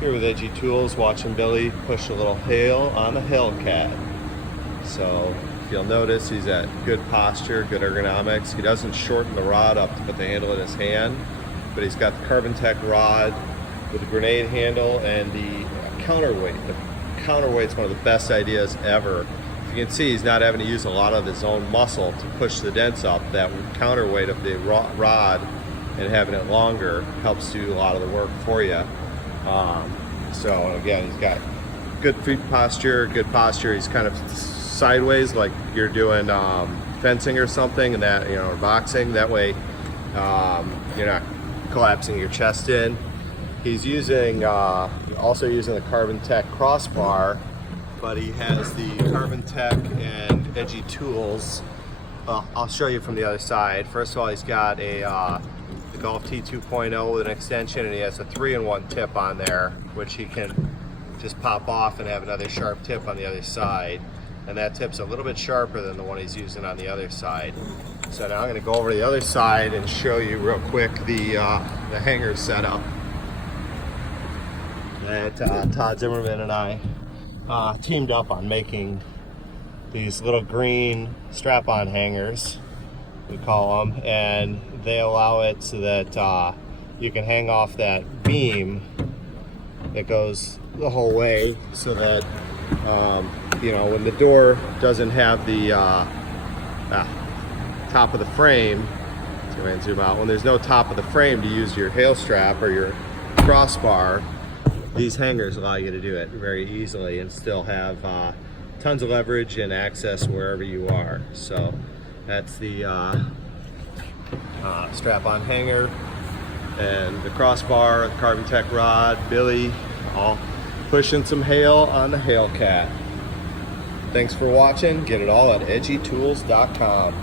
Here with EdgyTools, watching Billy push a little hail on the Hellcat. So if you'll notice, he's at good posture, good ergonomics. He doesn't shorten the rod up to put the handle in his hand, but he's got the Carbon Tech rod with the grenade handle and the counterweight. The counterweight's one of the best ideas ever. You can see he's not having to use a lot of his own muscle to push the dents up. That counterweight of the rod and having it longer helps do a lot of the work for you. So again, he's got good feet posture, good posture. He's kind of sideways like you're doing fencing or something, and that, or boxing. That way you're not collapsing your chest in. He's using also using the Carbon Tech crossbar, but he has the Carbon Tech and EdgyTools. I'll show you from the other side. First of all, he's got a the Golf T 2.0 with an extension, and he has a 3-in-1 tip on there, which he can just pop off and have another sharp tip on the other side. And that tip's a little bit sharper than the one he's using on the other side. So now I'm going to go over to the other side and show you real quick the hanger setup that Todd Zimmerman and I teamed up on making. These little green strap-on hangers, we call them, and they allow it so that you can hang off that beam. It goes the whole way so that when the door doesn't have the top of the frame, so I can zoom out, when there's no top of the frame to use your hail strap or your crossbar, these hangers allow you to do it very easily and still have tons of leverage and access wherever you are. So that's the strap-on hanger and the crossbar, the Carbon Tech rod, Billy, all pushing some hail on the Hellcat. Thanks for watching. Get it all at EdgyTools.com.